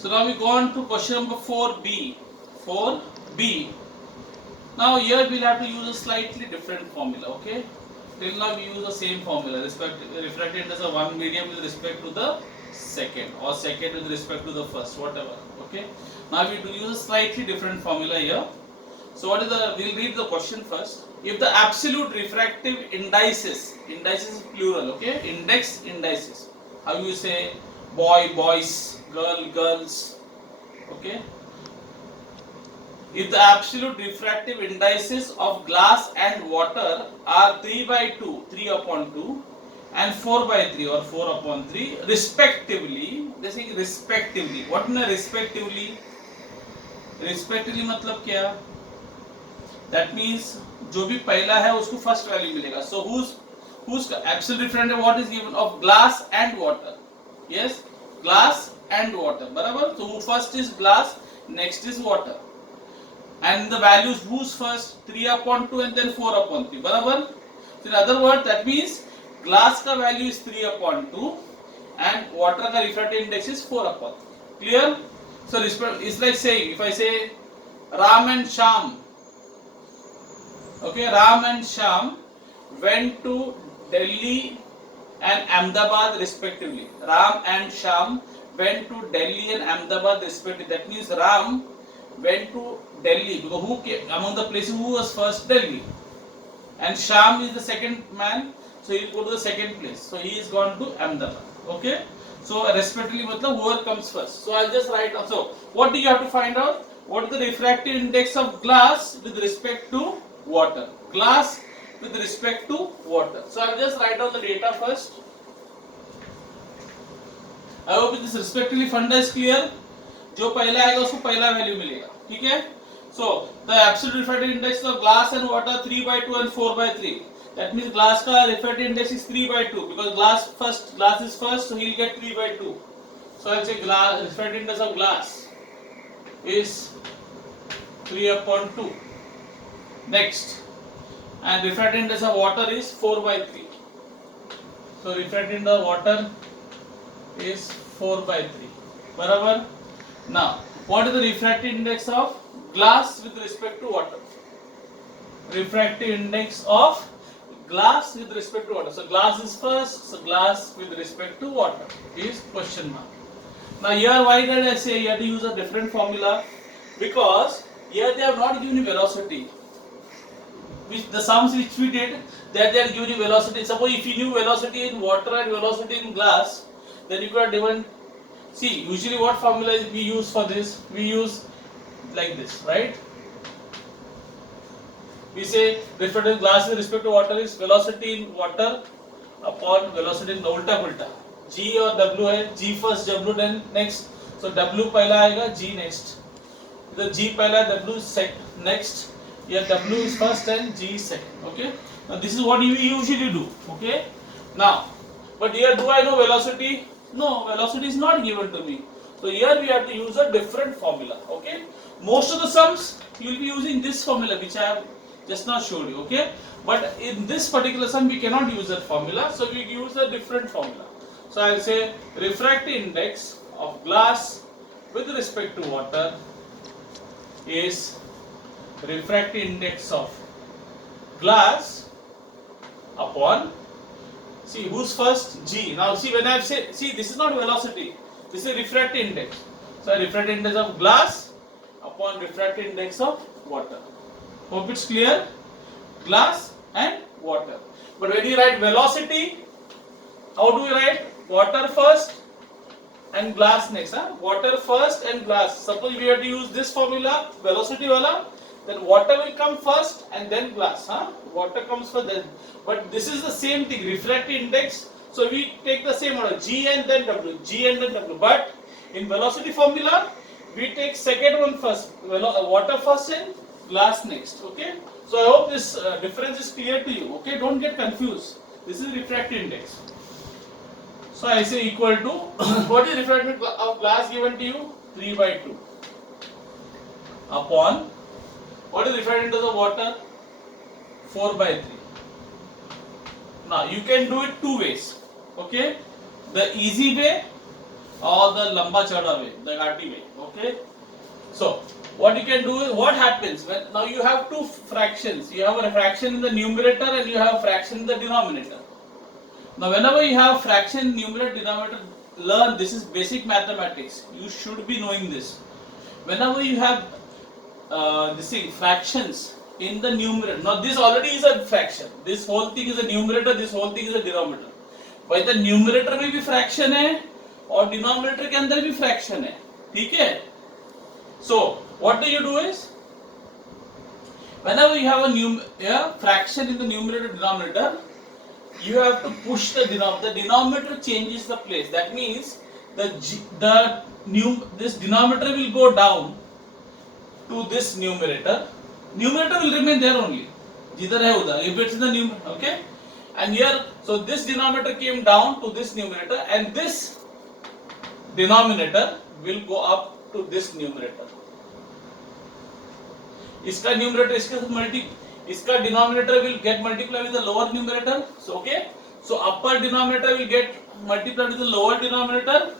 So now we go on to question number 4b. 4b. Now here we'll have to use a slightly different formula, okay? Till now we use the same formula, refracted index of one medium with respect to the second, or second with respect to the first, whatever, okay? Now we will use a slightly different formula here. So what is the, we'll read the question first. If the absolute refractive indices is plural, okay? Indices. How you say boy, boys, girl, girls, okay? If the absolute refractive indices of glass and water are 3 by 2, 3 upon 2 and 4 by 3 or 4 upon 3 respectively, they say respectively. What means respectively? Respectively मतलब क्या? That means जो भी पहला है उसको first value मिलेगा. So whose absolute refractive, what is given of glass and water? Yes, glass and water. बराबर? So who first is glass, next is water. And the values whose first 3 upon 2 and then 4 upon 3. बराबर? So in other words, that means glass का value is 3 upon 2 and water का refractive index is 4 upon 3. Clear? So it's like saying, if I say Ram and Sham, okay, Ram and Sham went to Delhi and Ahmedabad respectively. Ram and Sham went to Delhi and Ahmedabad respectively. That means Ram went to Delhi because who came, among the places who was first? Delhi, and Sham is the second man, so he will go to the second place. So he is gone to Ahmedabad. Okay. So respectively, matlab whoever comes first. So I'll just write down. So what do you have to find out? What is the refractive index of glass with respect to water? Glass with respect to water. So I'll just write down the data first. I hope this respectively funda is clear. जो पहला आएगा उसको पहला value मिलेगा, ठीक है? So the absolute refractive index of glass and water 3 by 2 and 4 by 3. That means glass का refractive index is 3 by 2 because glass is first, so he'll get 3 by 2. So I'll say glass refractive index of glass is 3 upon 2. Next, and refractive index of water is 4 by 3. So refractive index of water is 4 by 3. बराबर? Now, what is the refractive index of glass with respect to water? Refractive index of glass with respect to water. So glass is first, so glass with respect to water is question mark. Now here why did I say you have to use a different formula? Because here they have not given you velocity. Which the sums which we did, that they are giving you velocity. Suppose if you knew velocity in water and velocity in glass, then you could have given. See, usually what formula we use for this? We use like this, right? We say refractive glass with respect to water is velocity in water upon velocity in ulta ulta. G or W है, G first, W then next. So W पहला आएगा, G next. The G पहला, W next. Here W is first and G is second. Okay. Now this is what we usually do. Okay. Now, but here do I know velocity? No, velocity is not given to me. So here we have to use a different formula. Okay. Most of the sums you will be using this formula which I have just now showed you. Okay. But in this particular sum we cannot use that formula. So we use a different formula. So I will say refractive index of glass with respect to water is refractive index of glass upon, see who's first? G. Now see when I have said, see this is not velocity, this is refractive index. So refractive index of glass upon refractive index of water. Hope it's clear? Glass and water. But when you write velocity, how do we write? Water first and glass next. Water first and glass. Suppose we have to use this formula, velocity wala, then water will come first and then glass. Water comes first then. But this is the same thing, refractive index. So we take the same order, G and then W, G and then W. But in velocity formula, we take second one first, water first and glass next. Okay. So I hope this difference is clear to you. Okay. Don't get confused. This is refractive index. So I say equal to, what is refractive of glass given to you? 3 by 2 upon, what is refractive index of water? 4 by 3. Now you can do it two ways. Okay. The easy way, or the lamba chada way, the Ghati way. Okay. So what you can do is, what happens when now you have two fractions. You have a fraction in the numerator and you have a fraction in the denominator. Now whenever you have fraction numerator denominator, learn this is basic mathematics. You should be knowing this. Whenever you have this thing fractions in the numerator. Now this already is a fraction. This whole thing is a numerator. This whole thing is a denominator. भाई the numerator में भी fraction है और denominator के अंदर भी fraction है. ठीक है? So what do you do is, whenever you have a fraction in the numerator denominator, you have to push the denominator. The denominator changes the place. That means this denominator will go down to this numerator. Numerator will remain there only. Jidhar hai udhar. If it's in the numerator, okay. And here, so this denominator came down to this numerator, and this denominator will go up to this numerator. इसका numerator इसके साथ इसका denominator will get multiplied with the lower numerator. So okay, so upper denominator will get multiplied with the lower denominator,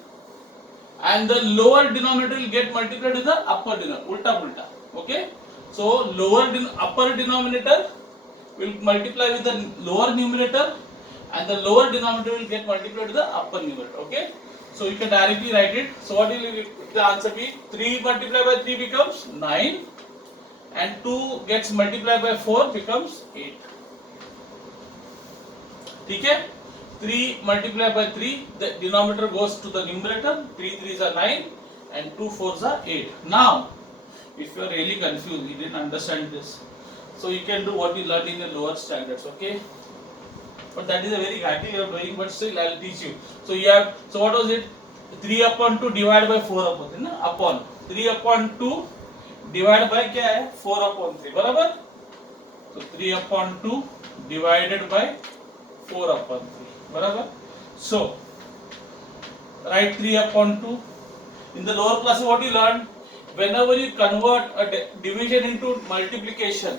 and the lower denominator will get multiplied with the upper denominator. Ulta pulta. Okay, so upper denominator will multiply with the lower numerator, and the lower denominator will get multiplied with the upper numerator. Okay, so you can directly write it. So what will the answer be? 3 multiplied by 3 becomes 9, and 2 gets multiplied by 4 becomes 8. ठीक है? 3 multiplied by 3, the denominator goes to the numerator. 3 3s are 9, and 2 4s are 8. Now, if you are really confused, you didn't understand this, so you can do what you learned in the lower standards. Okay? But that is a very Ghati you are doing, but still I will teach you. So you have, so what was it? 3 upon 2 divided by 4 upon 3, ना? Upon 3 upon 2 divided by क्या है? 4 upon 3, बराबर? So 3 upon 2 divided by 4 upon 3, बराबर? So write 3 upon 2. In the lower classes, what you learned? Whenever you convert a division into multiplication,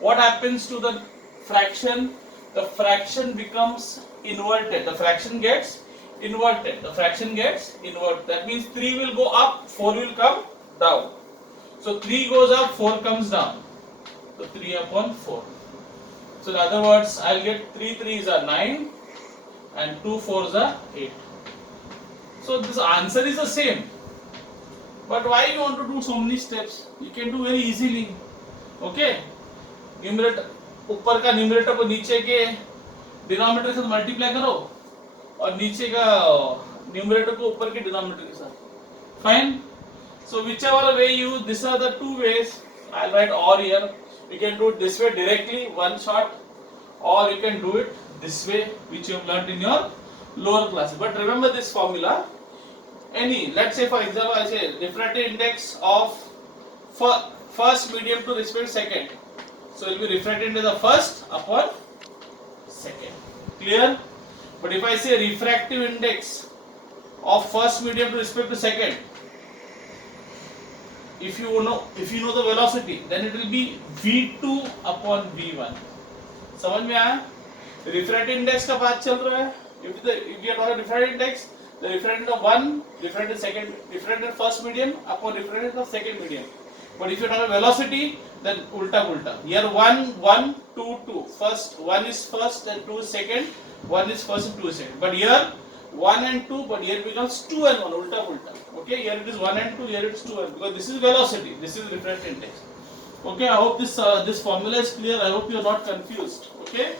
what happens to the fraction? The fraction becomes inverted. The fraction gets inverted. The fraction gets inverted. That means 3 will go up, 4 will come down. So 3 goes up, 4 comes down. So 3 upon 4. So in other words, I'll get 3 3s are 9 and 2 4s are 8. So this answer is the same. But why you want to do so many steps? You can do very easily. Okay? Numerator, ऊपर का numerator को नीचे के denominator के साथ multiply करो और नीचे का numerator को ऊपर के denominator के साथ. Fine? So whichever way you, these are the two ways. I'll write or here. You can do it this way directly, one shot, or you can do it this way, which you have learnt in your lower classes. But remember this formula. Let's say for example, I say refractive index of first medium to respect second. So it will be refractive index of first upon second. Clear? But if I say refractive index of first medium to respect to second, if you know the velocity, then it will be v2 upon v1. समझ में आया? Refractive index का बात चल रहा है. If we are talking refractive index, the refractive of one, refractive second, refractive first medium upon refractive of second medium. But if you talk about velocity, then ulta. Here 1, 1, 2, 2. First, 1 is first and 2 is second. 1 is first and 2 is second. But here 1 and 2, but here becomes 2 and 1. Ulta. Okay, here it is 1 and 2, here it is 2 and 2. Because this is velocity, this is refractive index. Okay, I hope this formula is clear. I hope you are not confused. Okay.